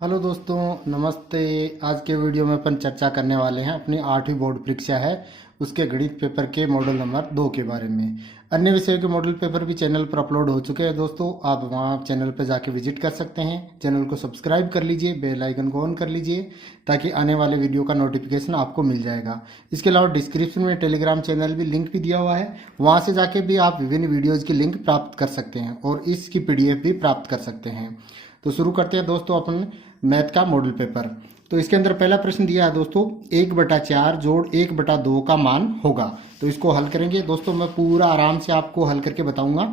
Hello दोस्तों, नमस्ते। आज के वीडियो में अपन चर्चा करने वाले हैं अपनी 8वीं बोर्ड परीक्षा है उसके गणित पेपर के मॉडल नंबर 2 के बारे में। अन्य विषयों के मॉडल पेपर भी चैनल पर अपलोड हो चुके हैं दोस्तों, आप वहां चैनल पर जाके विजिट कर सकते हैं। चैनल को सब्सक्राइब कर लीजिए, बेल आइकन को ऑन कर लीजिए ताकि आने वाले वीडियो का नोटिफिकेशन आपको मिल जाएगा। इसके अलावा डिस्क्रिप्शन में टेलीग्राम चैनल भी लिंक भी दिया हुआ है, वहां से जाके भी आप विभिन्न वीडियोज़ की लिंक प्राप्त कर सकते हैं और इसकी PDF भी प्राप्त कर सकते हैं। तो शुरू करते हैं दोस्तों अपन मैथ का मॉडल पेपर। तो इसके अंदर पहला प्रश्न दिया है दोस्तों, 1/4 जोड़ 1/2 का मान होगा। तो इसको हल करेंगे दोस्तों, मैं पूरा आराम से आपको हल करके बताऊंगा।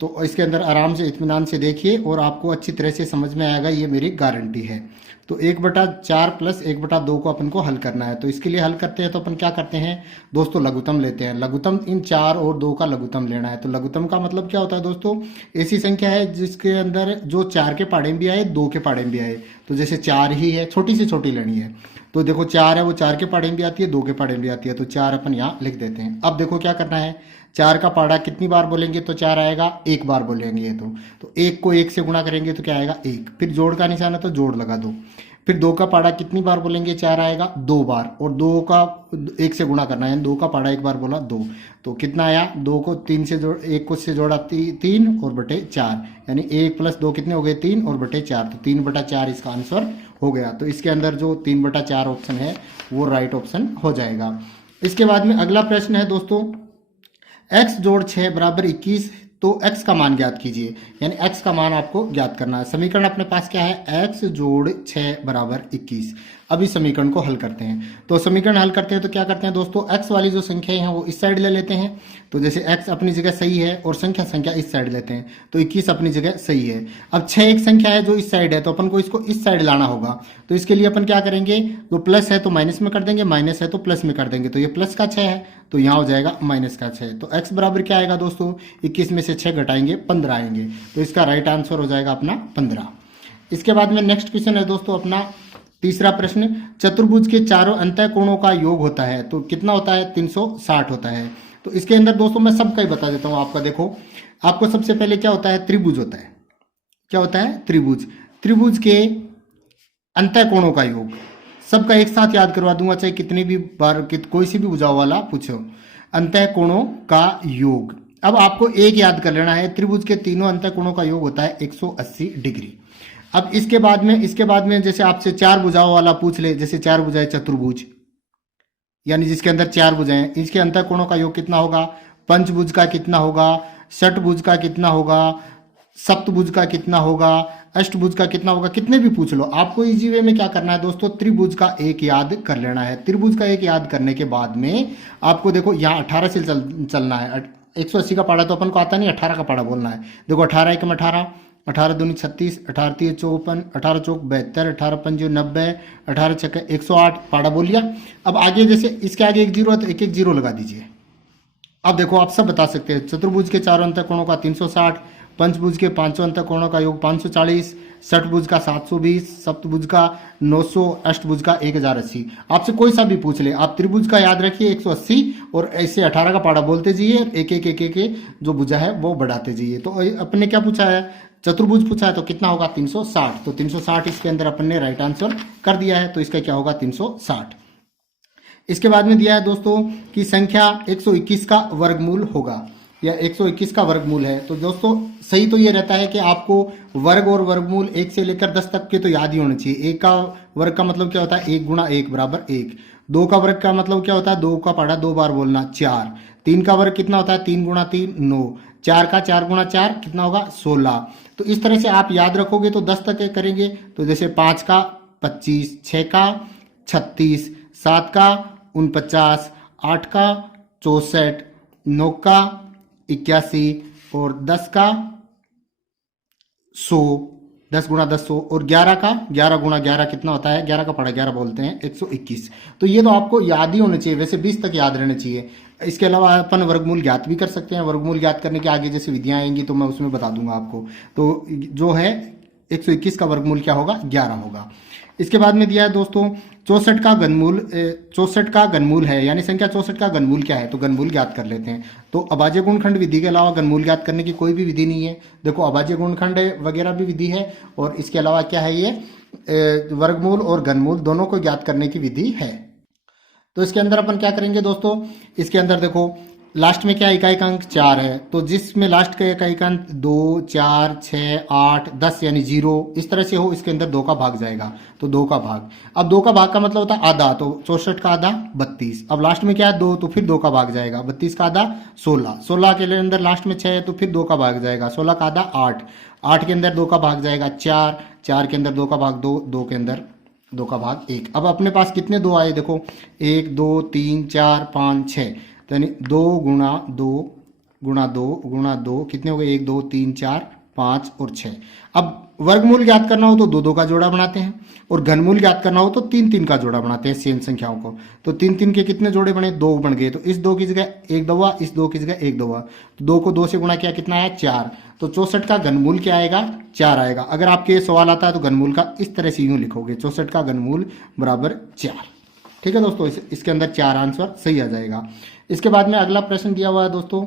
तो इसके अंदर आराम से इत्मीनान से देखिए और आपको अच्छी तरह से समझ में आएगा, ये मेरी गारंटी है। तो 1/4 प्लस 1/2 को अपन को हल करना है। तो इसके लिए हल करते हैं तो अपन क्या करते हैं दोस्तों, लघुत्तम लेते हैं। लघुत्तम इन 4 और 2 का लघुत्तम लेना है। तो लघुत्तम का मतलब क्या होता है दोस्तों, ऐसी संख्या है जिसके अंदर जो 4 के पाड़े में भी आए 2 के पाड़े में भी आए। तो जैसे 4 ही है, छोटी से छोटी लेनी है। तो देखो 4 है, वो 4 के पाड़े में भी आती है, 2 के पाड़े में भी आती है। तो 4 अपन यहाँ लिख देते हैं। अब देखो क्या करना है, 4 का पाड़ा कितनी बार बोलेंगे तो 4 आएगा, एक बार बोलेंगे तो 1 को 1 से गुणा करेंगे तो क्या आएगा 1। फिर जोड़ का निशान है तो जोड़ लगा दो। फिर 2 का पाड़ा कितनी बार बोलेंगे 4 आएगा 2 बार, और 2 का 1 से गुणा करना है। 2 का पाड़ा एक बार बोला 2, तो कितना आया 2 को 3 से जोड़, 1 को से जोड़ा 3 और बटे 4, यानी 1 + 2 कितने हो गए 3 और बटे 4। तो 3/4 इसका आंसर हो गया। तो इसके अंदर जो 3/4 ऑप्शन है वो राइट ऑप्शन हो जाएगा। इसके बाद में अगला प्रश्न है दोस्तों, x जोड़ 6 बराबर 21। तो x का मान ज्ञात कीजिए, यानी x का मान आपको ज्ञात करना है। समीकरण अपने पास क्या है, x जोड़ 6 बराबर 21। अब इस समीकरण को हल करते हैं। तो समीकरण हल करते हैं तो क्या करते हैं दोस्तों, x वाली जो संख्या है वो इस साइड ले लेते हैं। तो जैसे x अपनी जगह सही है और संख्या इस साइड लेते हैं, तो 21 अपनी जगह सही है। अब 6 एक संख्या है जो इस साइड है, तो अपन को इसको इस साइड लाना होगा। तो इसके लिए अपन क्या करेंगे, जो प्लस है तो माइनस में कर देंगे, माइनस है तो प्लस में कर देंगे। तो ये प्लस का 6 है तो यहाँ हो जाएगा माइनस का 6। तो x बराबर क्या आएगा दोस्तों, 21 में से 6 घटाएंगे 15 आएंगे। तो इसका राइट आंसर हो जाएगा अपना 15। इसके बाद में नेक्स्ट क्वेश्चन है दोस्तों अपना तीसरा प्रश्न, चतुर्भुज के चारों अंतः कोणों का योग होता है तो कितना होता है, 360 होता है। तो इसके अंदर दोस्तों मैं सबका ही बता देता हूं आपका। देखो आपको सबसे पहले क्या होता है, त्रिभुज होता है। क्या होता है, त्रिभुज। त्रिभुज के अंतः कोणों का योग सबका एक साथ याद करवा दूंगा, चाहे कितनी भी बार कोई सी भी बुझाव वाला पूछो। अंतः कोणों का योग, अब आपको एक याद कर लेना है, त्रिभुज के तीनों अंतः कोणों का योग होता है 180 डिग्री। अब इसके बाद में जैसे आपसे 4 भुजाओं वाला पूछ ले, जैसे 4 भुजाएं चतुर्भुज, यानी जिसके अंदर 4 भुजाएं, इसके अंतः कोणों का योग कितना होगा, पंचभुज का कितना होगा, षटभुज का कितना होगा, सप्तभुज का कितना होगा, अष्टभुज का कितना होगा, कितने भी पूछ लो। आपको इजी वे में क्या करना है दोस्तों, त्रिभुज का एक याद कर लेना है। त्रिभुज का एक याद करने के बाद में आपको देखो यहाँ 18 से चलना है। 180 का पाड़ा तो अपन को आता नहीं, 18 का पाड़ा बोलना है। देखो 18 एकम 18, 18 दूनी 36, 18 तीय 54, 18 चौक 72, 18 पंजे 90, 18 छक्के 108 पाड़ा बोल लिया। अब आगे जैसे इसके आगे 1 जीरो है तो एक जीरो लगा दीजिए। अब देखो आप सब बता सकते हैं, चतुर्भुज के चारों अंतः कोणों का 360, पंचभुज के पांचों अंतः कोणों का योग 540, षटभुज का 720, सप्तभुज का 900, अष्टभुज का 1080। आपसे कोई सा भी पूछ ले, आप त्रिभुज का याद रखिए 180 और ऐसे 18 का पाड़ा बोलते जाइए, एक जो भुजा है वो बढ़ाते जाइए। तो अपने क्या पूछा है, चतुर्भुज पूछा है, तो कितना होगा 360। तो 360 इसके अंदर अपन ने राइट आंसर कर दिया है, तो इसका क्या होगा 360। इसके बाद में दिया है दोस्तों कि संख्या 121 का वर्गमूल होगा, या 121 का वर्गमूल है। तो दोस्तों सही तो ये रहता है कि आपको वर्ग और वर्गमूल 1 से लेकर 10 तक के तो याद ही होने चाहिए। 1 का वर्ग का मतलब क्या होता है, 1 × 1 बराबर 1। 2 का वर्ग का मतलब क्या होता है, 2 का पाड़ा 2 बार बोलना 4। 3 का वर्ग कितना होता है, 3 × 3 9। 4 का 4 × 4 कितना होगा 16। तो इस तरह से आप याद रखोगे तो 10 तक करेंगे। तो जैसे 5 का 25, 6 का 36, 7 का 49, 8 का 64, 9 का 81 और 10 का 100, 10 × 10 100, और 11 का 11 × 11 कितना होता है, 11 का पाड़ा 11 बोलते हैं 121। तो ये तो आपको याद ही होने चाहिए, वैसे 20 तक याद रहने चाहिए। इसके अलावा अपन वर्गमूल ज्ञात भी कर सकते हैं। वर्गमूल ज्ञात करने के आगे जैसे विधियां आएंगी तो मैं उसमें बता दूंगा आपको। तो जो है 121 का वर्गमूल क्या होगा, 11 होगा। इसके बाद में दिया है दोस्तों 64 का घनमूल, 64 का घनमूल है, यानी संख्या 64 का घनमूल क्या है, तो घनमूल ज्ञात कर लेते हैं। तो अभाज्य गुणनखंड विधि के अलावा घनमूल ज्ञात करने की कोई भी विधि नहीं है। देखो अभाज्य गुणनखंड वगैरह भी विधि है, और इसके अलावा क्या है, ये वर्गमूल और घनमूल दोनों को ज्ञात करने की विधि है। तो इसके अंदर अपन क्या करेंगे दोस्तों, इसके अंदर देखो लास्ट में क्या इकाई अंक 4 है, तो जिसमें लास्ट का इकाई अंक 2, 4, 6, 8, 10 यानी 0 इस तरह से हो, इसके अंदर 2 का भाग जाएगा, तो 2 का भाग। अब 2 का भाग का मतलब होता है आधा, तो 64 का आधा 32। अब लास्ट में क्या है 2, तो फिर 2 का भाग जाएगा, 32 का आधा 16, 16 के अंदर लास्ट में 6 है तो फिर 2 का भाग जाएगा, 16 का आधा 8, 8 के अंदर 2 का भाग जाएगा 4, 4 के अंदर 2 का भाग 2, 2 के अंदर 2 का भाग 1। अब अपने पास कितने 2 आए देखो, 1, 2, 3, 4, 5, 6, तो यानी 2 गुणा 2 गुणा 2 गुणा 2 कितने हो गए, 1, 2, 3, 4, 5 और 6। अब वर्गमूल ज्ञात करना हो तो 2, 2 का जोड़ा बनाते हैं, और घनमूल ज्ञात करना हो तो 3, 3 का जोड़ा बनाते हैं सेम संख्याओं को। तो 3, 3 के कितने जोड़े बने, 2 बन गए, तो इस 2 की जगह 1 दवा, इस 2 की जगह 1 दवा, तो 2 को 2 से गुणा किया कितना आया 4, तो 64 का घनमूल क्या आएगा 4 आएगा। अगर आपके सवाल आता है तो घनमूल का इस तरह से यूं लिखोगे, 64 का घनमूल बराबर 4। ठीक है दोस्तों, इसके अंदर 4 आंसर सही आ जाएगा। इसके बाद में अगला प्रश्न दिया हुआ है दोस्तों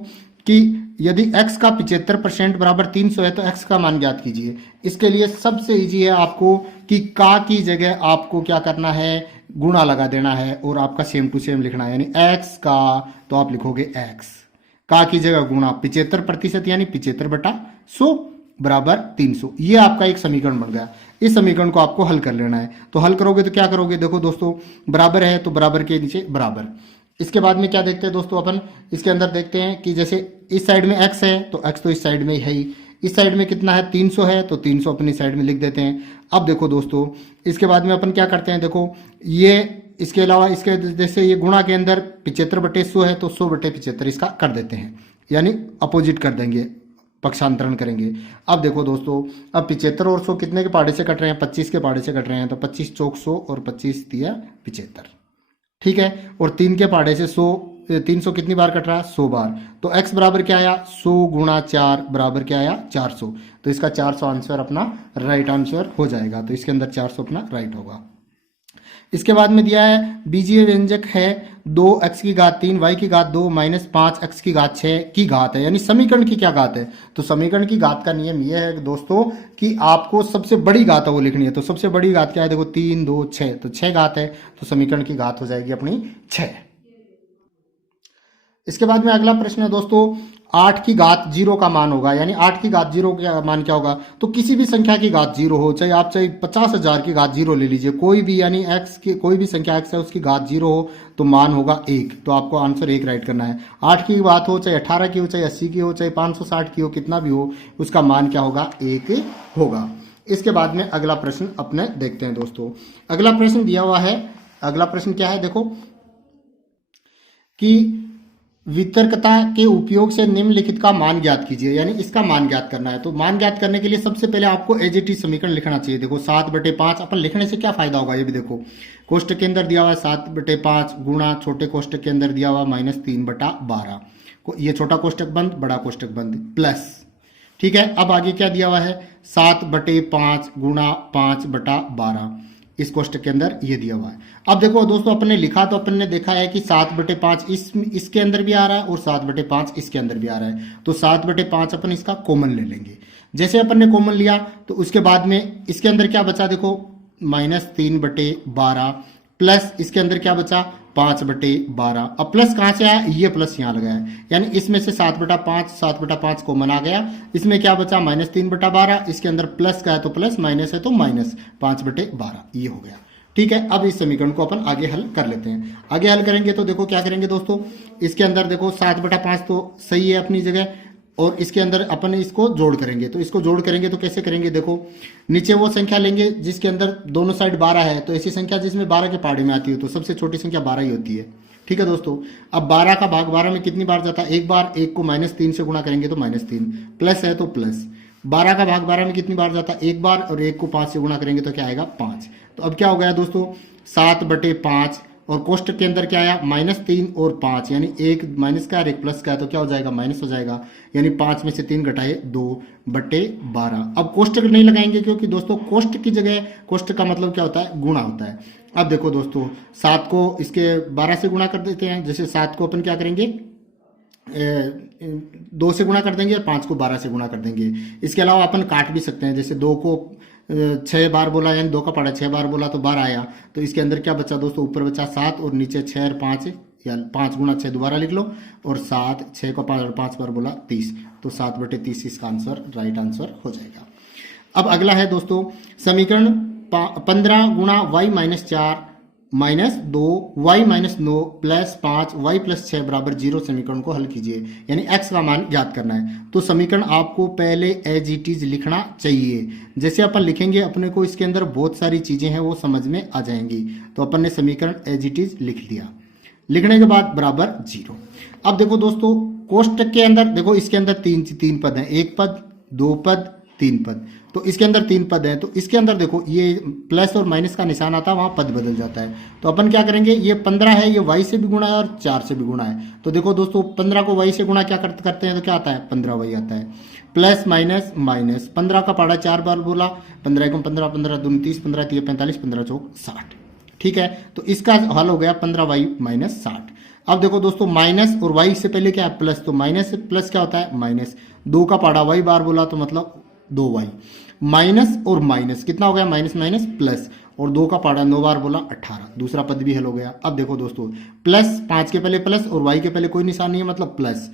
कि यदि x का 75% बराबर 300 है तो x का मान ज्ञात कीजिए। इसके लिए सबसे इजी है आपको कि का की जगह आपको क्या करना है, गुणा लगा देना है और आपका सेम टू सेम लिखना है, यानी x का तो आप लिखोगे x, का की जगह गुणा 75% यानी 75/100 बराबर 300। ये आपका एक समीकरण बन गया। इस समीकरण को आपको हल कर लेना है, तो हल करोगे तो क्या करोगे, देखो दोस्तों बराबर है तो बराबर के नीचे बराबर। इसके बाद में क्या देखते हैं दोस्तों अपन, इसके अंदर देखते हैं कि जैसे इस साइड में x है तो x तो इस साइड में है ही, इस साइड में कितना है 300 है तो 300 अपनी साइड में लिख देते हैं। अब देखो दोस्तों इसके बाद में अपन क्या करते हैं, देखो ये इसके अलावा इसके जैसे ये गुणा के अंदर 75/100 है तो 100/75 इसका कर देते हैं, यानी अपोजिट कर देंगे, पक्षांतरण करेंगे। अब देखो दोस्तों, अब 75 और 100 कितने के पहाड़े से कट रहे हैं, 25 के पहाड़े से कट रहे हैं, तो 25 चौक 100 और 25 तिया 75। ठीक है, और 3 के पहाड़े से 100, 300 कितनी बार कट रहा है 100 बार, तो x बराबर क्या आया 100 गुणा 4 बराबर क्या आया 400, तो इसका 400 आंसर अपना राइट आंसर हो जाएगा। तो इसके अंदर 400 अपना राइट होगा। इसके बाद में दिया है बीजीय व्यंजक है 2x की घात 3 y की घात 2 माइनस 5x की घात 6 की घात है, यानी समीकरण की क्या घात है। तो समीकरण की घात का नियम यह है दोस्तों कि आपको सबसे बड़ी घात है वो लिखनी है। तो सबसे बड़ी घात क्या है, देखो 3, 2, 6, तो 6 घात है, तो समीकरण की घात हो जाएगी अपनी 6। इसके बाद में अगला प्रश्न है दोस्तों, 8 की घात 0 का मान होगा, यानी 8 की घात 0 का मान क्या होगा, तो किसी भी संख्या की घात 0 हो, चाहे आप चाहे 50,000 की घात 0 ले लीजिए, कोई भी यानी x की कोई भी संख्या x है उसकी घात 0 हो तो मान होगा 1, तो आपको आंसर 1 राइट करना है। 8 की बात हो, चाहे 18 की हो, चाहे 80 की हो, चाहे 560 की हो, कितना भी हो उसका मान क्या होगा 1 होगा। इसके बाद में अगला प्रश्न अपने देखते हैं दोस्तों। अगला प्रश्न दिया हुआ है, अगला प्रश्न क्या है देखो कि वितर्कता के उपयोग से निम्नलिखित का मान ज्ञात कीजिए, यानी इसका मान ज्ञात करना है। तो मान ज्ञात करने के लिए सबसे पहले आपको एज इट इज समीकरण लिखना चाहिए। देखो 7/5 अपन लिखने से क्या फायदा होगा, ये भी देखो कोष्टक के अंदर दिया हुआ है 7/5 गुणा छोटे कोष्टक के अंदर दिया हुआ -3/12, ये छोटा कोष्टक बंद बड़ा कोष्टक बंद प्लस। ठीक है, अब आगे क्या दिया हुआ है 7/5 गुणा 5/12, इस कोष्टक के अंदर ये दिया हुआ है। अब देखो दोस्तों अपन ने लिखा तो अपन ने देखा है कि 7/5 इसके अंदर भी आ रहा है और 7/5 इसके अंदर भी आ रहा है, तो 7/5 अपन इसका कॉमन ले लेंगे। जैसे अपन ने कॉमन लिया तो उसके बाद में इसके अंदर क्या बचा, देखो -3/12 प्लस इसके अंदर क्या बचा 5/12। अब प्लस कहां से आया, ये प्लस यहां लगाया है, यानी इसमें से 7/5 कॉमन आ गया, इसमें क्या बचा -3/12, इसके अंदर प्लस का है तो प्लस, माइनस है तो माइनस, 5/12 ये हो गया। ठीक है, अब इस समीकरण को अपन आगे हल कर लेते हैं। आगे हल करेंगे तो देखो क्या करेंगे दोस्तों, इसके अंदर देखो 7/5 तो सही है अपनी जगह, और इसके अंदर अपन इसको जोड़ करेंगे, तो इसको जोड़ करेंगे तो कैसे करेंगे, देखो नीचे वो संख्या लेंगे जिसके अंदर दोनों साइड 12 है, तो ऐसी संख्या जिसमें 12 के पहाड़े में आती है तो सबसे छोटी संख्या 12 ही होती है। ठीक है दोस्तों, अब 12 का भाग 12 में कितनी बार जाता है, एक बार, एक को -3 से गुणा करेंगे तो -3, प्लस है तो प्लस। 12 का भाग 12 में कितनी बार जाता है, एक बार, और एक को 5 से गुणा करेंगे तो क्या आएगा 5। तो अब क्या हो गया दोस्तों 7/5, और कोष्टक के अंदर क्या आया -3 और 5, यानी एक माइनस का और एक प्लस का है तो क्या हो जाएगा माइनस हो जाएगा, यानी 5 में से 3 घटाए 2/12। अब कोष्टक नहीं लगाएंगे क्योंकि दोस्तों कोष्टक की जगह, कोष्टक का मतलब क्या होता है गुणा होता है। अब देखो दोस्तों 7 को इसके 12 से गुणा कर देते हैं, जैसे 7 को अपन क्या करेंगे 2 से गुणा कर देंगे और 5 को 12 से गुणा कर देंगे। इसके अलावा अपन काट भी सकते हैं, जैसे 2 को 6 बार बोला यानी 2 का पाड़ा 6 बार बोला तो 12 आया। तो इसके अंदर क्या बचा दोस्तों, ऊपर बचा 7 और नीचे 6 और 5 या 5 गुना 6 दोबारा लिख लो और 7, 6 को 5 और 5 बार बोला 30, तो 7/30 इसका आंसर राइट आंसर हो जाएगा। अब अगला है दोस्तों समीकरण 15 गुणा y minus 4 minus 2 y minus 9 plus 5 y plus 6 बराबर 0 समीकरण को हल कीजिए, यानी x का मान ज्ञात करना है। तो समीकरण आपको पहले एज इट इज लिखना चाहिए। जैसे अपन लिखेंगे अपने को इसके अंदर बहुत सारी चीजें हैं वो समझ में आ जाएंगी। तो अपन ने समीकरण एज इट इज लिख लिया, लिखने के बाद बराबर 0। अब देखो दोस्तों कोष्टक के अंदर देखो, इसके अंदर तीन पद हैं, 1 पद 2 पद 3 पद। तो इसके अंदर 3 पद हैं, तो इसके अंदर देखो ये प्लस और माइनस का निशान आता है, वहां पद बदल जाता है। तो अपन क्या करेंगे, ये 15 है, ये y से भी गुणा है और 4 से भी गुणा है। तो देखो दोस्तों 15 को y से गुणा क्या करते हैं तो क्या आता है 15y आता है, प्लस माइनस माइनस 15 का पाड़ा 4 बार बोला, 15 को 15, 15 दूनी 30, 15 3 45, 15 चौक 60। ठीक है, तो इसका हल हो गया 15y माइनस 60। अब देखो दोस्तों माइनस और y से पहले क्या है प्लस, तो माइनस से प्लस क्या होता है माइनस, 2 का पाड़ा y बार बोला तो मतलब 2y, माइनस और माइनस कितना हो गया माइनस माइनस प्लस, और 2 का पाड़ा 9 बार बोला 18, दूसरा पद भी हल हो गया। अब देखो दोस्तों प्लस 5 के पहले प्लस और y के पहले कोई निशान नहीं है मतलब प्लस,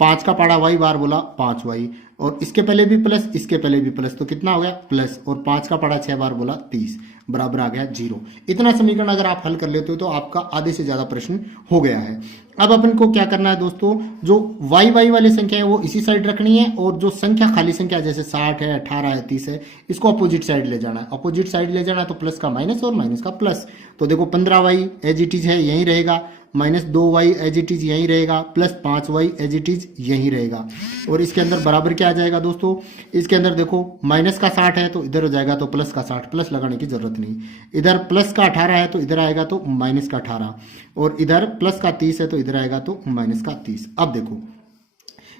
5 का पाड़ा y बार बोला 5y, और इसके पहले भी प्लस इसके पहले भी प्लस, तो कितना हो गया प्लस, और 5 का पाड़ा 6 बार बोला 30, बराबर आ गया 0। इतना समीकरण अगर आप हल कर लेते हो तो आपका आधे से ज्यादा प्रश्न हो गया है। अब अपन को क्या करना है दोस्तों, जो y वाली संख्या है वो इसी साइड रखनी है, और जो संख्या खाली संख्या जैसे 60 है 18 है 30 है इसको अपोजिट साइड ले जाना है। अपोजिट साइड ले जाना है तो प्लस का माइनस और माइनस का प्लस। तो देखो 15y एज इट इज है यहीं रहेगा, minus 2y as it is यहीं रहेगा, plus 5y as it is यहीं रहेगा, और इसके अंदर बराबर क्या आ जाएगा दोस्तों, इसके अंदर देखो माइनस का 60 है तो इधर हो जाएगा तो प्लस का 60, प्लस लगाने की जरूरत नहीं। इधर प्लस का 18 है तो इधर आएगा तो माइनस का 18, और इधर प्लस का 30 है तो इधर आएगा तो माइनस का 30। अब देखो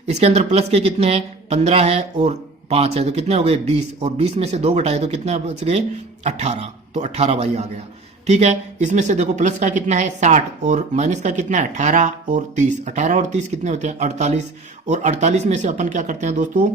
इसके अंदर प्लस के कितने हैं 15 है और 5 है तो कितने हो गए 20, और 20 में से 2 घटाए तो कितने बच गए 18, तो 18y आ गया। ठीक है, इसमें से देखो प्लस का कितना है 60 और माइनस का कितना है 18 और 30, 18 और 30 कितने होते हैं 48, और 48 में से अपन क्या करते हैं दोस्तों,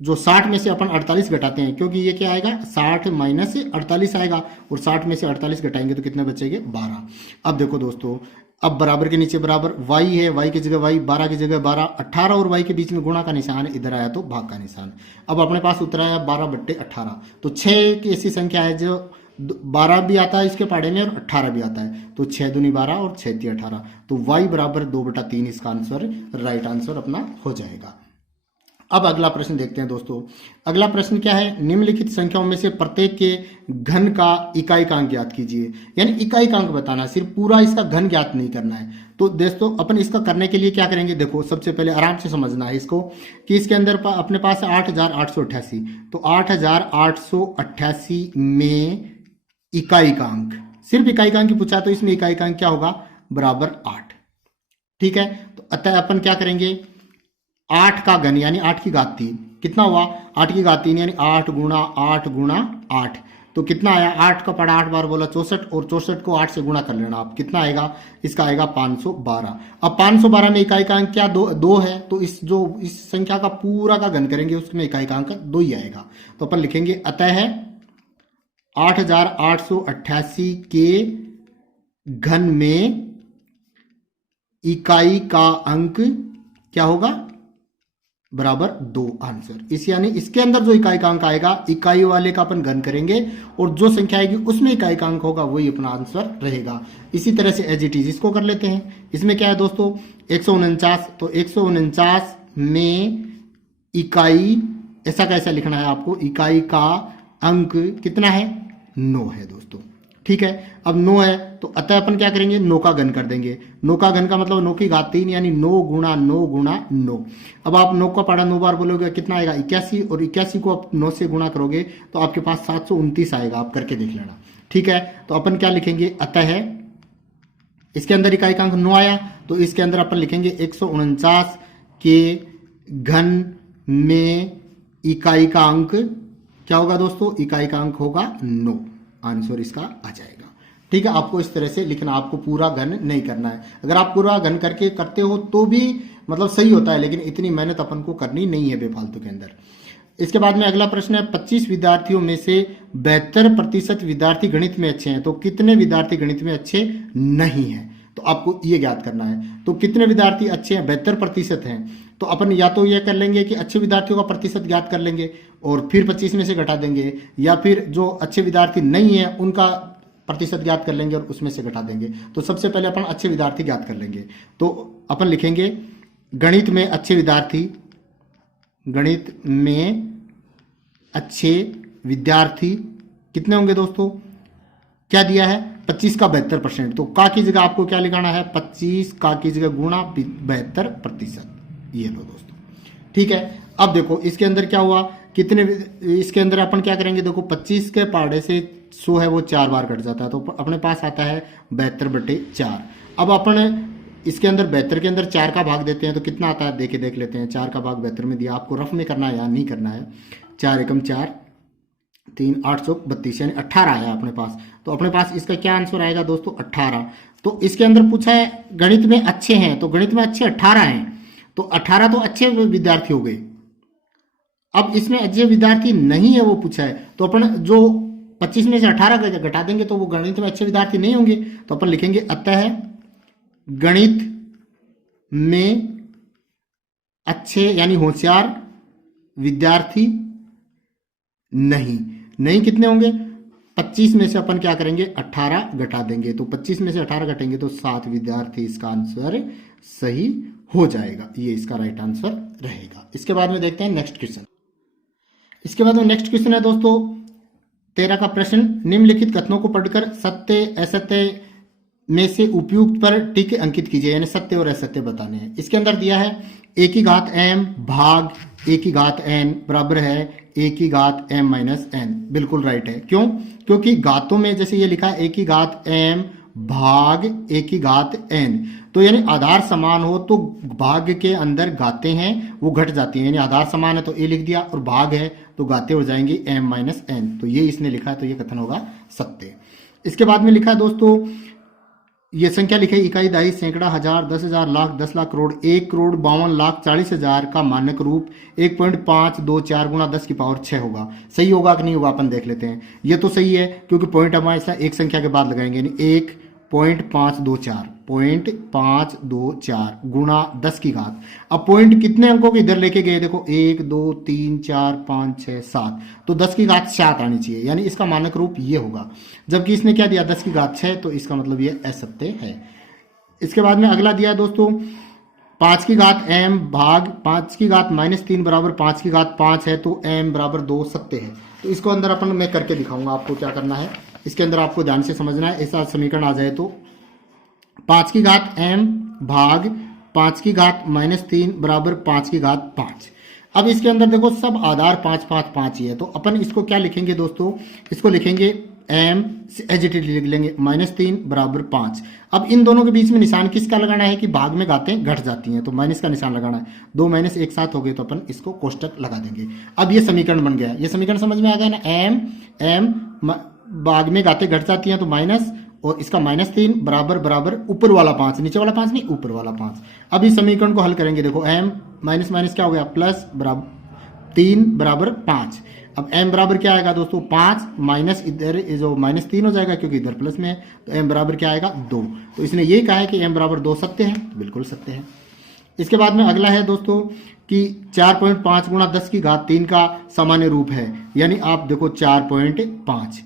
जो 60 में से अपन 48 घटाते हैं, क्योंकि ये क्या आएगा 60 माइनस 48 आएगा, और 60 में से 48 घटाएंगे तो कितने बचेंगे 12। अब देखो दोस्तों अब बराबर के नीचे बराबर y है, y की जगह y, 12 की जगह 12, 18 और y के बीच में गुणा का निशान है, इधर आया तो भाग का निशान। अब अपने पास उतरा है 12/18, तो 6 की ऐसी संख्या है जो 12 भी आता है इसके पाड़े में और 18 भी आता है, तो 6 दूनी 12 और 6 × 18, तो y बराबर 2/3 इसका आंसर राइट आंसर अपना हो जाएगा। अब अगला प्रश्न देखते हैं दोस्तों। अगला प्रश्न क्या है, निम्नलिखित संख्याओं में से प्रत्येक के घन का इकाईकांक ज्ञात कीजिए, यानी इकाईकांक बताना है, सिर्फ पूरा इसका घन ज्ञात नहीं करना है। तो दोस्तों अपन इसका करने के लिए क्या करेंगे, देखो सबसे पहले आराम से समझना है इसको कि इसके अंदर अपने पास 8888, तो 8888 में इकाईकांक, सिर्फ इकाईकांक ही पूछा तो इसमें इकाईकांक क्या होगा बराबर 8। ठीक है, तो अतः अपन क्या करेंगे 8 का घन यानी 8 की घात 3 कितना हुआ 8 की घात 3 यानी 8 गुणा 8 गुणा 8, तो कितना आया 8 का पड़ा 8 बार बोला 64, और 64 को 8 से गुणा कर लेना आप, कितना आएगा इसका आएगा 512। अब 512 में इकाईकांक क्या दो है, तो इस संख्या का पूरा का घन करेंगे उसमें इकाईकांक 2 ही आएगा। तो अपन लिखेंगे अतः 8888 के घन में इकाई का अंक क्या होगा बराबर 2 आंसर। इस यानी इसके अंदर जो इकाई का अंक आएगा इकाई वाले का अपन घन करेंगे, और जो संख्या आएगी उसमें इकाई का अंक होगा वही अपना आंसर रहेगा। इसी तरह से एज इट इज इसको कर लेते हैं। इसमें क्या है दोस्तों 149, तो 149 में इकाई ऐसा कैसा लिखना है आपको, इकाई का अंक कितना है 9 है दोस्तों। ठीक है, अब 9 है तो अतः अपन क्या करेंगे 9 का घन कर देंगे। 9 का घन का मतलब 9 की घात 3 यानी 9 गुणा 9 गुणा 9। अब आप 9 का पाड़ा 9 बार बोलोगे कितना आएगा 81, और 81 को आप 9 से गुणा करोगे तो आपके पास 729 आएगा, आप करके देख लेना। ठीक है, तो अपन क्या लिखेंगे अतः इसके अंदर इकाई का अंक 9 आया, तो इसके अंदर अपन लिखेंगे 149 के घन में इकाई का अंक क्या होगा दोस्तों, इकाई का अंक होगा 9, आंसर इसका आ जाएगा। ठीक है, आपको इस तरह से लिखना, आपको पूरा घन नहीं करना है। अगर आप पूरा घन करके करते हो तो भी मतलब सही होता है, लेकिन इतनी मेहनत अपन को करनी नहीं है बेफालतू के अंदर। इसके बाद में अगला प्रश्न है 25 विद्यार्थियों में से 72% विद्यार्थी गणित में अच्छे हैं, तो कितने विद्यार्थी गणित में अच्छे नहीं हैं? तो आपको ये ज्ञात करना है। तो कितने विद्यार्थी अच्छे हैं? 72% हैं। तो अपन या तो ये कर लेंगे कि अच्छे विद्यार्थियों का प्रतिशत ज्ञात कर लेंगे और फिर 25 में से घटा देंगे, या फिर जो अच्छे विद्यार्थी नहीं है उनका प्रतिशत ज्ञात कर लेंगे और उसमें से घटा देंगे। तो सबसे पहले अपन अच्छे विद्यार्थी ज्ञात कर लेंगे। तो अपन लिखेंगे गणित में अच्छे विद्यार्थी, गणित में अच्छे विद्यार्थी कितने होंगे दोस्तों? क्या दिया है? 25 का 72%। तो का की जगह आपको क्या लिखाना है? 25 का की जगह गुणा 72%। ये लो दोस्तों, ठीक है। अब देखो इसके अंदर क्या हुआ, कितने, इसके अंदर अपन क्या करेंगे, देखो 25 के पाड़े से 100 है वो 4 बार कट जाता है, तो अपने पास आता है 72/4। अब अपन इसके अंदर 72 के अंदर 4 का भाग देते हैं तो कितना आता है, देख लेते हैं। 4 का भाग 72 में दिया, आपको रफ में करना है या नहीं करना है। 4 एकम 4, 3 832 यानी 18 आया अपने पास। तो अपने पास इसका क्या आंसर आएगा दोस्तों? 18। तो इसके अंदर पूछा है गणित में अच्छे हैं, तो गणित में अच्छे 18 हैं, तो 18 तो अच्छे विद्यार्थी हो गए। अब इसमें अच्छे विद्यार्थी नहीं है वो पूछा है, तो अपन जो 25 में से 18 घटा देंगे तो वो गणित में अच्छे विद्यार्थी नहीं होंगे। तो अपन लिखेंगे अतः गणित में अच्छे यानी होशियार विद्यार्थी नहीं कितने होंगे? 25 में से अपन क्या करेंगे? 18 घटा देंगे। तो 25 में से 18 घटेंगे तो 7 विद्यार्थी इसका आंसर सही हो जाएगा। ये इसका राइट आंसर रहेगा। इसके बाद में देखते हैं नेक्स्ट क्वेश्चन। इसके बाद में नेक्स्ट क्वेश्चन है दोस्तों 13 का प्रश्न, निम्नलिखित कथनों को पढ़कर सत्य असत्य में से उपयुक्त पर टिक अंकित कीजिए, यानी सत्य और असत्य बताने हैं। इसके अंदर दिया है a की घात m भाग a की घात n बराबर है a की घात m माइनस n। बिल्कुल राइट है। क्यों? क्योंकि घातों में जैसे ये लिखा है a की घात m भाग a की घात n, तो यानी आधार समान हो तो भाग के अंदर घातें हैं वो घट जाती हैं, यानी आधार समान है तो a लिख दिया और भाग है तो घातें हो जाएंगी m माइनस n। तो ये इसने लिखा है, तो ये कथन होगा सत्य। इसके बाद में लिखा है दोस्तों, ये संख्या लिखे इकाई, दहाई, सैकड़ा, हजार, 10,000, लाख, 10 लाख, करोड़, 1,52,40,000 का मानक रूप 1.524 गुणा 10 की पावर 6 होगा। सही होगा कि नहीं होगा अपन देख लेते हैं। ये तो सही है क्योंकि पॉइंट हम ऐसा एक संख्या के बाद लगाएंगे, यानी 1.524 गुणा 10 की घात। अब पॉइंट कितने अंकों के इधर लेके गए? देखो 1 2 3 4 5 6 7, तो 10 की घात 7 आनी चाहिए, यानी इसका मानक रूप ये होगा। जबकि इसने क्या दिया? 10 की घात 6, तो इसका मतलब ये असत्य है। इसके बाद में अगला दिया दोस्तों 5 की घात m भाग 5 की घात -3 बराबर 5 की घात 5 है, तो m बराबर 2 सत्य है। तो इसको अंदर अपन मैं करके दिखाऊंगा आपको क्या करना है। इसके अंदर आपको ध्यान से समझना है। ऐसा समीकरण आ जाए तो 5 की घात m भाग 5 की घात -3 बराबर 5 की घात 5। अब इसके अंदर देखो सब आधार 5 5 5 ही है, तो अपन इसको क्या लिखेंगे दोस्तों? इसको लिखेंगे m एजिटेड लिख लेंगे -3 बराबर 5। अब इन दोनों के बीच में निशान किसका लगाना है कि भाग में घातें घट जाती हैं, तो माइनस का निशान लगाना है। 2 माइनस एक साथ हो गए तो अपन इसको कोष्टक लगा देंगे। अब ये समीकरण बन गया। ये समीकरण समझ में आ गया ना? m भाग में घातें घट जाती हैं तो माइनस, और इसका -3 बराबर बराबर ऊपर वाला 5, नीचे वाला 5 नहीं, ऊपर वाला 5। अब इस समीकरण को हल करेंगे। देखो m माइनस माइनस क्या हो गया? प्लस बराबर 3 बराबर 5। अब m बराबर क्या आएगा दोस्तों? 5 माइनस इधर जो -3 हो जाएगा क्योंकि इधर प्लस में है, तो m बराबर क्या आएगा? 2। तो इसने यही कहा है कि m बराबर 2 सत्य है, बिल्कुल सत्य है। इसके बाद में अगला है दोस्तों कि 4.5 गुणा 10 की घात 3 का सामान्य रूप है, यानी आप देखो 4.5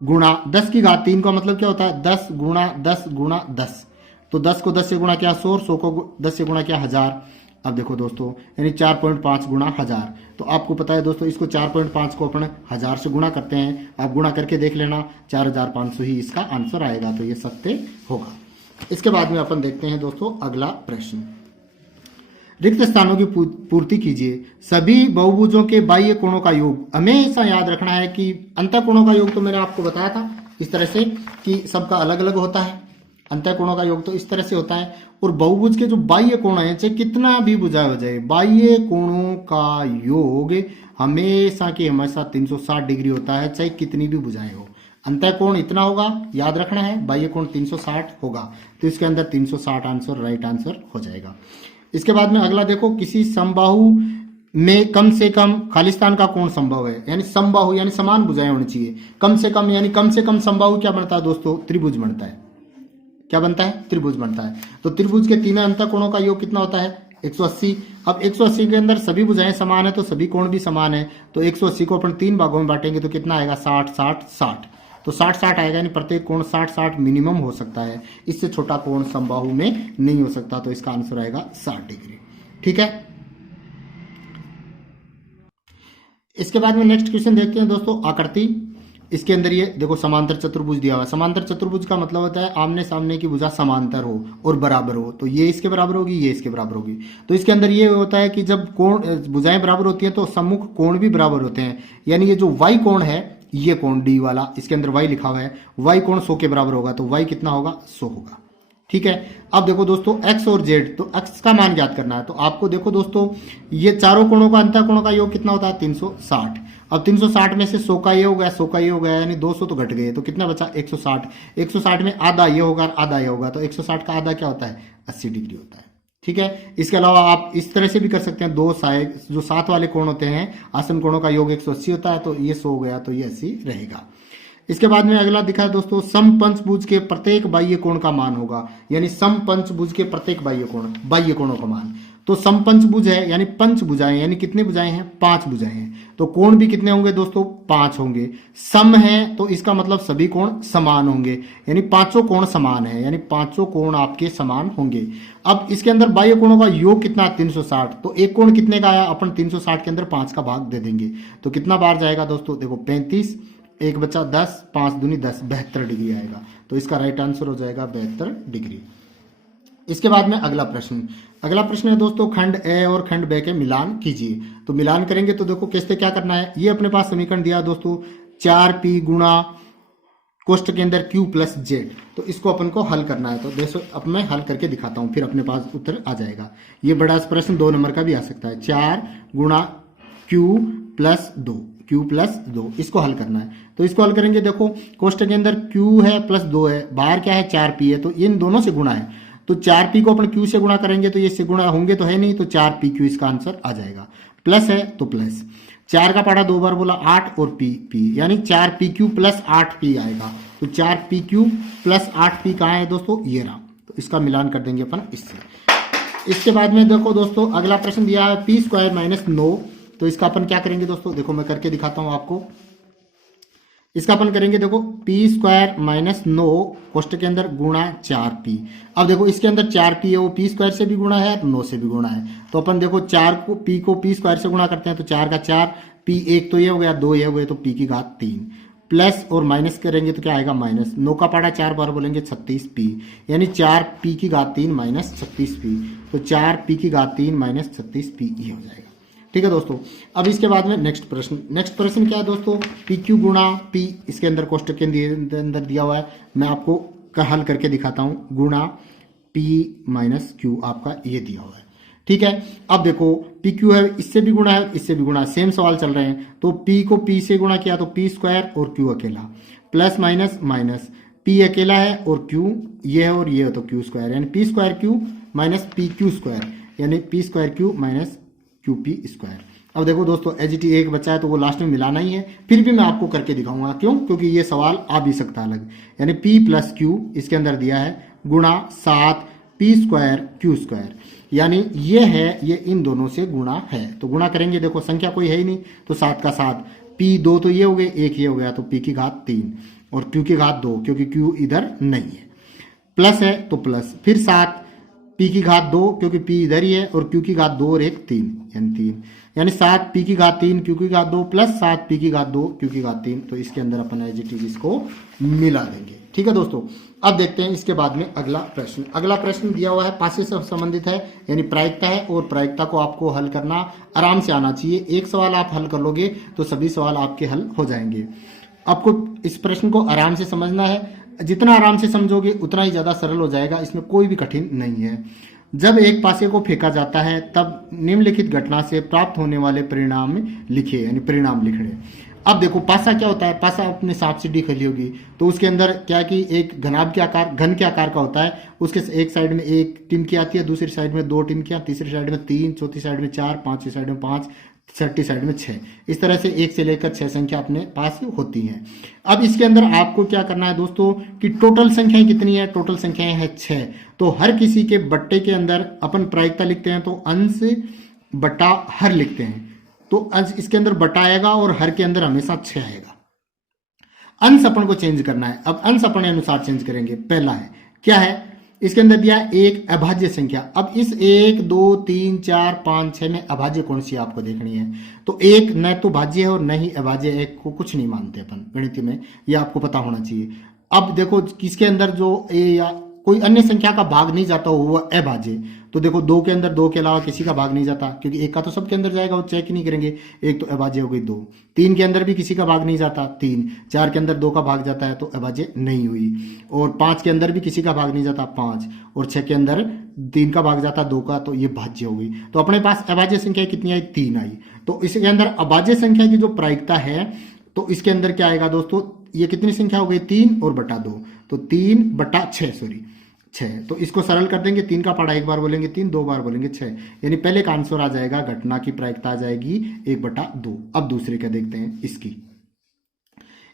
गुणा 10 की घात 3 का मतलब क्या होता है? 10 गुणा 10 गुणा 10। तो 10 को 10 से गुणा किया 100, 100 को 10 से गुणा किया 1000। अब देखो दोस्तों यानी 4.5 गुणा 1000। तो आपको पता है दोस्तों इसको 4.5 को अपन 1000 से गुणा करते हैं। आप गुणा करके देख लेना, 4500 ही इसका आंसर आएगा, तो ये सत्य होगा। इसके बाद में अपन देखते हैं दोस्तों अगला प्रश्न। रिक्त स्थानों की पूर्ति कीजिए। सभी बहुभुजों के बाह्य कोणों का योग, हमेशा याद रखना है कि अंतः कोणों का योग तो मैंने आपको बताया था इस तरह से कि सबका अलग अलग होता है। अंतः कोणों का योग तो इस तरह से होता है, और बहुभुज के जो बाह्य कोण है, चाहे कितना भी भुजा हो जाए, बाह्य कोणों का योग हमेशा की हमेशा 360 डिग्री होता है, चाहे कितनी भी भुजाएं हो। अंतः कोण इतना होगा, याद रखना है, बाह्य कोण 360 होगा, तो इसके अंदर 360 आंसर राइट आंसर हो जाएगा। इसके बाद में अगला देखो, किसी समबाहु में कम से कम खालिस्तान का कोण संभव है, यानी समबाहु यानी समान भुजाएं होनी चाहिए। कम से कम यानी कम से कम समबाहु क्या बनता है दोस्तों, त्रिभुज बनता है। क्या बनता है, त्रिभुज बनता है। तो त्रिभुज के तीनों अंतःकोणों का योग कितना होता है, 180। अब 180 के अंदर सभी भुजाएं समान है तो सभी कोण भी समान है, तो 180 को अपन 3 भागों में बांटेंगे तो कितना आएगा, 60 60 60। तो 60 60 आएगा, यानी प्रत्येक कोण 60 60 मिनिमम हो सकता है, इससे छोटा कोण समबाहु में नहीं हो सकता। तो इसका आंसर आएगा 60 डिग्री। ठीक है। इसके बाद में नेक्स्ट क्वेश्चन देखते हैं दोस्तों, आकृति। इसके अंदर ये देखो समांतर चतुर्भुज दिया हुआ है। समांतर चतुर्भुज का मतलब होता है आमने सामने की भुजा समांतर हो और बराबर हो, तो ये इसके बराबर होगी, ये इसके बराबर होगी। तो इसके अंदर ये होता है कि जब कोण भुजाएं बराबर होती हैं तो सम्मुख कोण भी बराबर होते हैं, यानी ये जो y कोण है, ये कोण डी वाला, इसके अंदर y लिखा हुआ है, y कोण 100 के बराबर होगा, तो y कितना होगा, 100 होगा। ठीक है। अब देखो दोस्तों x और z, तो x का मान ज्ञात करना है। तो आपको देखो दोस्तों, ये चारों कोणों का अंतःकोणों का योग कितना होता है, 360। अब 360 में से 100 का ये हो गया, 100 का ये हो गया, यानी 200 तो घट गए, तो कितना बचा, 160। 160 में आधा ये होगा, आधा ये होगा, तो 160 का आधा क्या होता है, 80 डिग्री होता है। ठीक है। इसके अलावा आप इस तरह से भी कर सकते हैं, दो साइड जो साथ वाले कोण होते हैं, आसन कोणों का योग 180 होता है, तो ये 100 हो गया, तो ये 80 रहेगा। इसके बाद में अगला दिखा है दोस्तों, समपंचभुज के प्रत्येक बाह्य कोण का मान होगा, यानी समपंचभुज के प्रत्येक बाह्य कोणों का मान। तो समपंचभुज है यानी पंच भुजाएं, यानी कितनी भुजाएं हैं, 5 भुजाएं हैं, तो कोण भी कितने होंगे दोस्तों, 5 होंगे। सम है तो इसका मतलब सभी कोण समान होंगे, यानी पांचों कोण समान है, यानी पांचों कोण आपके समान होंगे। अब इसके अंदर बाह्य कोणों का योग कितना, 360। तो एक कोण कितने का आया, अपन 360 के अंदर 5 का भाग दे देंगे, तो कितना बार जाएगा दोस्तों, देखो 35, एक बचा 10, 5 दूनी 10, 72 डिग्री आएगा। तो इसका राइट आंसर हो जाएगा 72 डिग्री। इसके बाद में अगला प्रश्न है दोस्तों, खंड ए और खंड बे के मिलान कीजिए। तो मिलान करेंगे तो देखो कैसे क्या करना है, ये अपने पास समीकरण दिया दोस्तों, 4p गुणा कोष्ठक के अंदर q प्लस जेड। तो इसको अपन को हल करना है। तो देखो अब मैं हल करके दिखाता हूं, फिर अपने पास उत्तर आ जाएगा। ये बड़ा प्रश्न 2 नंबर का भी आ सकता है, 4 गुणा q प्लस 2, इसको हल करना है। तो इसको हल करेंगे, देखो कोष्ठक के अंदर q है प्लस 2 है, बाहर क्या है, 4p है, तो इन दोनों से गुणा है। तो 4p को अपन q से गुणा करेंगे तो ये से गुणा होंगे तो है नहीं, तो 4pq इसका आंसर आ जाएगा। प्लस है तो प्लस, 4 का पाड़ा 2 बार बोला 8 और p, यानी 4pq प्लस 8p आएगा। तो 4pq प्लस 8p कहाँ है दोस्तों, ये रहा। तो इसका मिलान कर देंगे अपन इससे। इसके बाद में देखो दोस्तों, अगला प्रश्न दिया है p स्क्वायर माइनस 9। तो इसका अपन क्या करेंगे दोस्तों, देखो मैं करके दिखाता हूं आपको। इसका अपन करेंगे, देखो p स्क्वायर माइनस 9 कोष्ठक के अंदर गुणा 4p। अब देखो इसके अंदर 4p है, वो p स्क्वायर से भी गुणा है, 9 से भी गुणा है। तो अपन देखो 4 को p स्क्वायर से गुणा करते हैं, तो 4 का 4, p 1 तो ये हो गया, 2 ये हो गए, तो p की घात 3, प्लस और माइनस करेंगे तो क्या आएगा, माइनस। 9 का पाड़ा 4 बार बोलेंगे 36p, यानी 4p की घात 3 माइनस 36p। तो 4p की घात 3 माइनस 36p ये हो जाएगा। ठीक है दोस्तों। अब इसके बाद में नेक्स्ट प्रश्न क्या है दोस्तों, PQ गुणा P, इसके अंदर कोष्ठक के अंदर दिया हुआ है, मैं आपको हल करके दिखाता हूं, गुणा P माइनस Q आपका ये दिया हुआ है। ठीक है। अब देखो PQ है, इससे भी गुणा है, इससे भी गुणा, सेम सवाल चल रहे हैं। तो P को P से गुणा किया तो P स्क्वायर और Q अकेला, प्लस माइनस माइनस, P अकेला है और Q ये है और ये है, तो Q स्क्वायर, यानी P square Q minus PQ square, यानी P square Q minus QP square. अब देखो दोस्तों एजीटी एक बच्चा है तो वो लास्ट में मिलाना ही है, फिर भी मैं आपको करके दिखाऊंगा, क्यों, क्योंकि ये सवाल आ भी सकता है अलग। यानी P प्लस Q इसके अंदर दिया है गुणा 7p स्क्वायर Q स्क्वायर, यानी ये है, ये इन दोनों से गुणा है। तो गुणा करेंगे, देखो संख्या कोई है ही नहीं, तो 7 का 7, P 2 तो ये हो गए, 1 ये हो गया, तो P की घात 3 और Q की घात 2, क्योंकि Q इधर नहीं है। प्लस है तो प्लस, फिर 7 P की घात 2, क्योंकि P इधर ही है, और Q की घात 2 और 1 3, यानी 3, यानी 7 P की घात 3 Q की घात 2 प्लस 7 P की घात 2 Q की घात 3। तो इसके अंदर अपन एजीटी इसको मिला देंगे। ठीक है दोस्तों। अब देखते हैं इसके बाद में अगला प्रश्न दिया हुआ है, पासे से संबंधित है, यानी प्रायिकता है, और प्रायिकता को आपको हल करना आराम से आना चाहिए। एक सवाल आप हल कर लोगे तो सभी सवाल आपके हल हो जाएंगे। आपको इस प्रश्न को आराम से समझना है, जितना आराम से समझोगे उतना ही ज्यादा सरल हो जाएगा, इसमें कोई भी कठिन नहीं है। जब एक पासे को फेंका जाता है तब निम्नलिखित घटना से प्राप्त होने वाले परिणाम लिखे, यानी परिणाम लिखने। अब देखो पासा क्या होता है, पासा अपने सांप सीढ़ी खली होगी तो उसके अंदर क्या कि एक घनाभ के आकार, घन के आकार का होता है। उसके एक साइड में एक टिनकी आती है, दूसरी साइड में 2 टिनकियां, तीसरी साइड में 3, चौथी साइड में 4, पांचवी साइड में 5, छठी साइड में 6। इस तरह से 1 से लेकर 6 संख्या अपने पास होती हैं। अब इसके अंदर आपको क्या करना है दोस्तों कि टोटल संख्याएं कितनी है, टोटल संख्याएं है 6। तो हर किसी के बट्टे के अंदर अपन प्रायिकता लिखते हैं तो अंश बटा हर लिखते हैं। तो अंश इसके अंदर बटा आएगा और हर के अंदर हमेशा 6 आएगा। अंश अपन को चेंज करना है। अब अंश अपने अनुसार चेंज करेंगे। पहला है क्या है, इसके अंदर दिया एक अभाज्य संख्या। अब इस 1 2 3 4 5 6 में अभाज्य कौन सी आपको देखनी है। तो एक न तो भाज्य है और न ही अभाज्य है, एक को कुछ नहीं मानते अपन गणित में, ये आपको पता होना चाहिए। अब देखो किसके अंदर जो ए या कोई अन्य संख्या का भाग नहीं जाता हो वो अभाज्य। तो देखो 2 के अंदर 2 के अलावा किसी का भाग नहीं जाता, क्योंकि एक का तो सबके अंदर जाएगा, वो चेक ही नहीं करेंगे। एक तो अभाज्य हो गई 2। 3 के अंदर भी किसी का भाग नहीं जाता 3। 4 के अंदर 2 का भाग जाता है तो अभाज्य नहीं हुई। और 5 के अंदर भी किसी का भाग नहीं जाता 5। और 6 के अंदर 3 का भाग जाता 2 का, तो ये भाज्य हो गई। तो अपने पास अभाज्य संख्या कितनी आई, 3 आई। तो इसके अंदर अभाज्य संख्या की जो प्रायिकता है तो इसके अंदर क्या आएगा दोस्तों, ये कितनी संख्या हो गई 3 और बटा 2, तो 3 बटा 6 सॉरी 6। तो इसको सरल कर देंगे, 3 का पढ़ा एक बार बोलेंगे 3, 2 बार बोलेंगे 6, यानी पहले का आंसर आ जाएगा, घटना की प्रायिकता आ जाएगी 1/2। अब दूसरे का देखते हैं इसकी।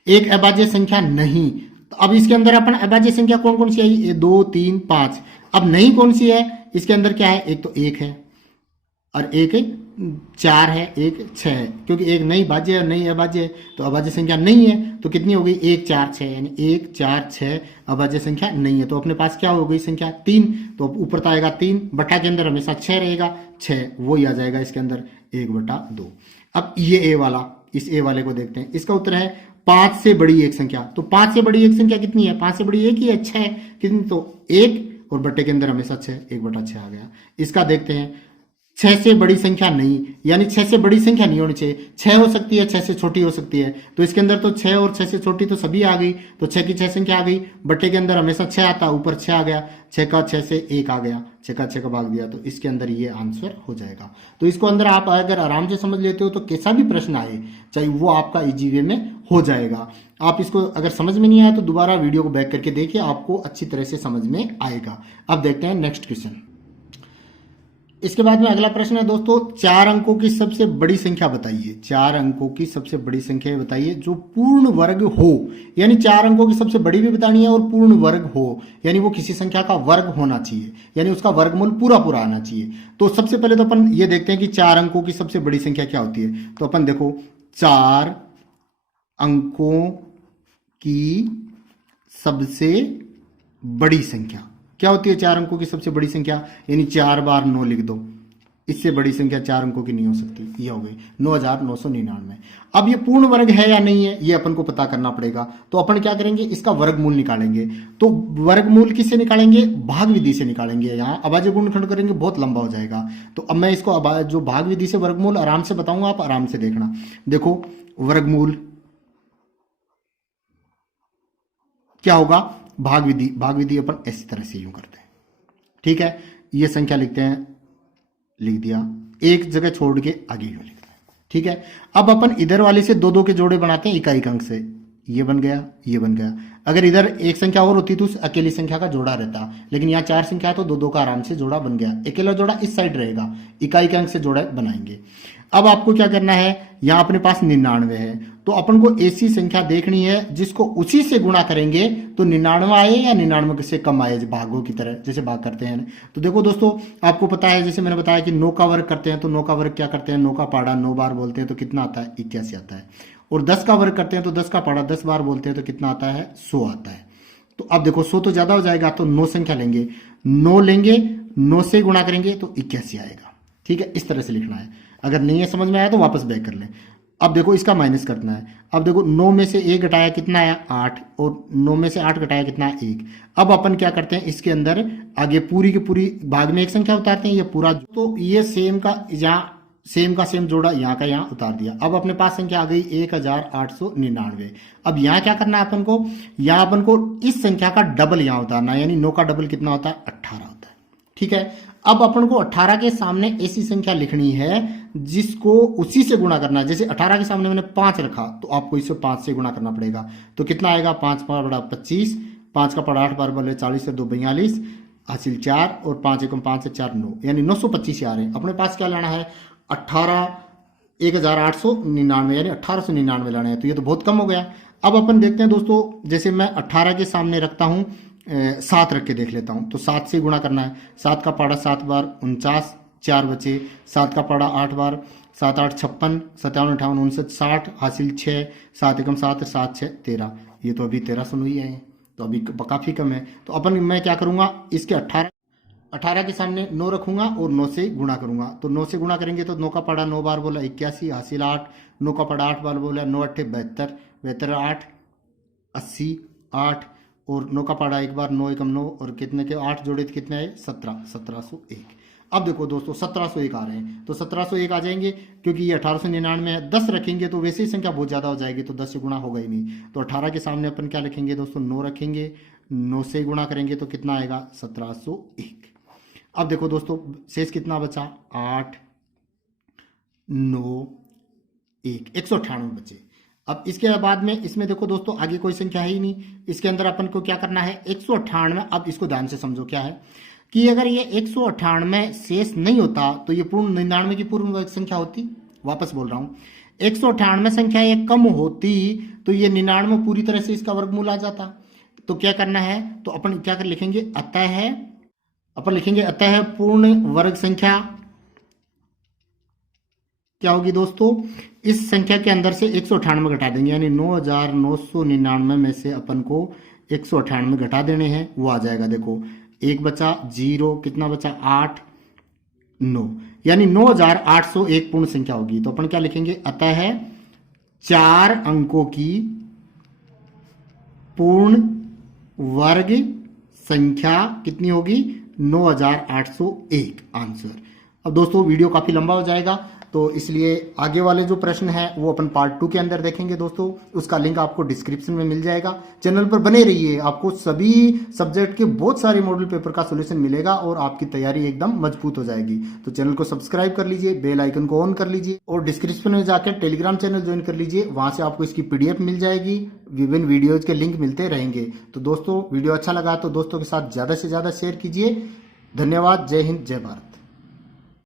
एक अभाज्य संख्या नहीं, तो अब इसके अंदर अपन अभाज्य संख्या कौन कौन सी आई, 2 3 5। अब नहीं कौन सी है, इसके अंदर क्या है, एक तो 1 है और एक 4 है, एक 6 है, क्योंकि एक नहीं भाज्य है और नहीं अभाज्य है, तो अभाज्य संख्या नहीं है। तो कितनी हो गई, 1 4 6, यानी 1 4 6 अभाज्य संख्या नहीं है। तो अपने पास क्या हो गई संख्या 3। तो ऊपर तो आएगा 3, बटा के अंदर हमेशा 6 रहेगा, 6 वही आ जाएगा इसके अंदर 1/2। अब ये ए वाला, इस ए वाले को देखते हैं। इसका उत्तर है 5 से बड़ी एक संख्या। तो 5 से बड़ी एक संख्या कितनी है, 5 से बड़ी एक ही है, 6 कितनी, तो 1 और बट्टे के अंदर हमेशा 6, 1/6 आ गया। इसका देखते हैं 6 से बड़ी संख्या नहीं, यानी 6 से बड़ी संख्या नहीं होनी चाहिए। 6 हो सकती है, 6 से छोटी हो सकती है। तो इसके अंदर तो 6 और 6 से छोटी तो सभी आ गई, तो 6 की 6 संख्या आ गई। बट्टे के अंदर हमेशा 6 आता, ऊपर 6 आ गया, 6 का 6 से 1 आ गया, 6 का 6 का भाग दिया, तो इसके अंदर ये आंसर हो जाएगा। तो इसको अंदर आप अगर आराम से समझ लेते हो तो कैसा भी प्रश्न आए चाहे वो आपका इजी वे में हो जाएगा। आप इसको अगर समझ में नहीं आया तो दोबारा वीडियो को बैक करके देखिए, आपको अच्छी तरह से समझ में आएगा। अब देखते हैं नेक्स्ट क्वेश्चन। इसके बाद में अगला प्रश्न है दोस्तों, 4 अंकों की सबसे बड़ी संख्या बताइए। 4 अंकों की सबसे बड़ी संख्या बताइए जो पूर्ण वर्ग हो, यानी 4 अंकों की सबसे बड़ी भी बतानी है और पूर्ण वर्ग हो, यानी वो किसी संख्या का वर्ग होना चाहिए, यानी उसका वर्गमूल पूरा पूरा आना चाहिए। तो सबसे पहले तो अपन ये देखते हैं कि 4 अंकों की सबसे बड़ी संख्या क्या होती है। तो अपन देखो 4 अंकों की सबसे बड़ी संख्या क्या होती है, 4 अंकों की सबसे बड़ी संख्या, यानी 4 बार 9 लिख दो, इससे बड़ी संख्या 4 अंकों की नहीं हो सकती। ये हो गई 9999। अब ये पूर्ण वर्ग है या नहीं है, ये अपन को पता करना पड़ेगा। तो अपन क्या करेंगे, इसका वर्गमूल निकालेंगे। तो वर्गमूल किससे निकालेंगे, भाग विधि से निकालेंगे। यहाँ अभाज्य गुणनखंड करेंगे, बहुत लंबा हो जाएगा। तो अब मैं इसको जो भाग विधि से वर्गमूल आराम से बताऊंगा, आप आराम से देखना। देखो वर्गमूल क्या होगा, भाग विधि अपन इस तरह से यूं करते हैं, ठीक है। ये संख्या लिखते हैं, लिख दिया, एक जगह छोड़ के आगे यूं लिखते हैं, ठीक है। अब अपन इधर वाले से 2 2 के जोड़े बनाते हैं इकाई अंक से, ये बन गया, ये बन गया। अगर इधर एक संख्या और होती तो उस अकेली संख्या का जोड़ा रहता, लेकिन यहाँ 4 संख्या है तो 2 2 का आराम से जोड़ा बन गया। अकेला जोड़ा इस साइड रहेगा, इकाई के अंक से जोड़ा बनाएंगे। अब आपको क्या करना है, यहां अपने पास 99 है, तो अपन को ऐसी संख्या देखनी है जिसको उसी से गुणा करेंगे तो 99 आए या 99 से कम आए, भागों की तरह जैसे भाग करते हैं। तो देखो दोस्तों, आपको पता है, जैसे मैंने बताया कि 9 का वर्ग करते हैं तो 9 का वर्ग क्या करते हैं, 9 का पाड़ा 9 बार बोलते हैं तो कितना आता है, 81 आता है। और 10 का वर्ग करते हैं तो 10 का पाड़ा 10 बार बोलते हैं तो कितना आता है, 100 आता है। तो अब देखो 100 तो ज्यादा हो जाएगा, तो 9 संख्या लेंगे, 9 लेंगे, 9 से गुणा करेंगे तो 81 आएगा, ठीक है। इस तरह से लिखना है। अगर नहीं है समझ में आया तो वापस बैक कर लें। अब देखो इसका माइनस करना है। अब देखो 9 में से 1 घटाया कितना आया, 8, और 9 में से 8 घटाया कितना है, 1। अब अपन क्या करते हैं, इसके अंदर आगे पूरी की पूरी भाग में एक संख्या उतारते हैं, ये पूरा, तो ये सेम का यहाँ सेम का सेम जोड़ा यहाँ का यहाँ उतार दिया। अब अपने पास संख्या आ गई 1899। अब यहाँ क्या करना है अपन को, यहाँ अपन को इस संख्या का डबल यहाँ उतारना है, यानी 9 का डबल कितना होता है, 18 होता है, ठीक है। अब अपन को 18 के सामने ऐसी संख्या लिखनी है जिसको उसी से गुणा करना है। जैसे 18 के सामने मैंने 5 रखा तो आपको इसे 5 से गुणा करना पड़ेगा। तो कितना आएगा, 5 बड़ा 25, 5 का पड़ा 8 बार बोले 40 से 2 42 हासिल 4 और 5 एकम 5 से 4 9, यानी 925 आ रहे हैं। अपने पास क्या लाना है, 18,899 यानी 1899 लाना है। तो ये तो बहुत कम हो गया। अब अपन देखते हैं दोस्तों, जैसे मैं 18 के सामने रखता हूँ 7 रख के देख लेता हूँ। तो 7 से गुणा करना है। 7 का पड़ा 7 बार 49, 4 बचे। 7 का पड़ा 8 बार 7 8 56, 57 58 59 60 हासिल 6, 7 एकम 7 7 6 13। ये तो अभी 1300 ही है, तो अभी काफ़ी कम है। तो अपन मैं क्या करूँगा, इसके 18 के सामने 9 रखूंगा और 9 से गुणा करूंगा। तो 9 से गुणा करेंगे तो 9 का पड़ा 9 बार बोला 81 हासिल 8, 9 का पड़ा 8 बार बोला 9 8 72, 72 8 80 8 और 9 का पड़ा एक बार 9 एकम 9 और कितने के 8 जोड़े तो कितने आए 17, 1701। अब देखो दोस्तों 1701 आ रहे हैं। तो 1701 आ जाएंगे क्योंकि ये 1899 है। 10 रखेंगे तो वैसे ही संख्या बहुत ज़्यादा हो जाएगी, तो 10 से गुणा होगा ही नहीं। तो 18 के सामने अपन क्या लिखेंगे दोस्तों, 9 रखेंगे। 9 से गुणा करेंगे तो कितना आएगा 1701। अब देखो दोस्तों शेष कितना बचा, 8 9 1, 198 बचे। अब इसके बाद में इसमें देखो दोस्तों आगे कोई संख्या है ही नहीं। इसके अंदर अपन को क्या करना है, 198। अब इसको ध्यान से समझो क्या है कि अगर ये 198 शेष नहीं होता तो ये पूर्ण 99 की पूर्ण वर्ग संख्या होती। वापस बोल रहा हूं, 198 संख्या ये कम होती तो ये 99 पूरी तरह से इसका वर्गमूल आ जाता। तो क्या करना है, तो अपन क्या कर लिखेंगे, अतः पूर्ण वर्ग संख्या क्या होगी दोस्तों, इस संख्या के अंदर से 198 घटा देंगे, यानी 9999 में से अपन को 198 घटा देने हैं, वो आ जाएगा। देखो एक बचा 0, कितना बचा 8 9, यानी 9801 पूर्ण संख्या होगी। तो अपन क्या लिखेंगे, अतः 4 अंकों की पूर्ण वर्ग संख्या कितनी होगी, 9801 आंसर। अब दोस्तों वीडियो काफी लंबा हो जाएगा, तो इसलिए आगे वाले जो प्रश्न है वो अपन पार्ट 2 के अंदर देखेंगे दोस्तों। उसका लिंक आपको डिस्क्रिप्शन में मिल जाएगा। चैनल पर बने रहिए, आपको सभी सब्जेक्ट के बहुत सारे मॉडल पेपर का सॉल्यूशन मिलेगा और आपकी तैयारी एकदम मजबूत हो जाएगी। तो चैनल को सब्सक्राइब कर लीजिए, बेल आइकन को ऑन कर लीजिए और डिस्क्रिप्शन में जाकर टेलीग्राम चैनल ज्वाइन कर लीजिए। वहां से आपको इसकी PDF मिल जाएगी, विभिन्न वीडियोज के लिंक मिलते रहेंगे। तो दोस्तों वीडियो अच्छा लगा तो दोस्तों के साथ ज्यादा से ज्यादा शेयर कीजिए। धन्यवाद। जय हिंद, जय भारत।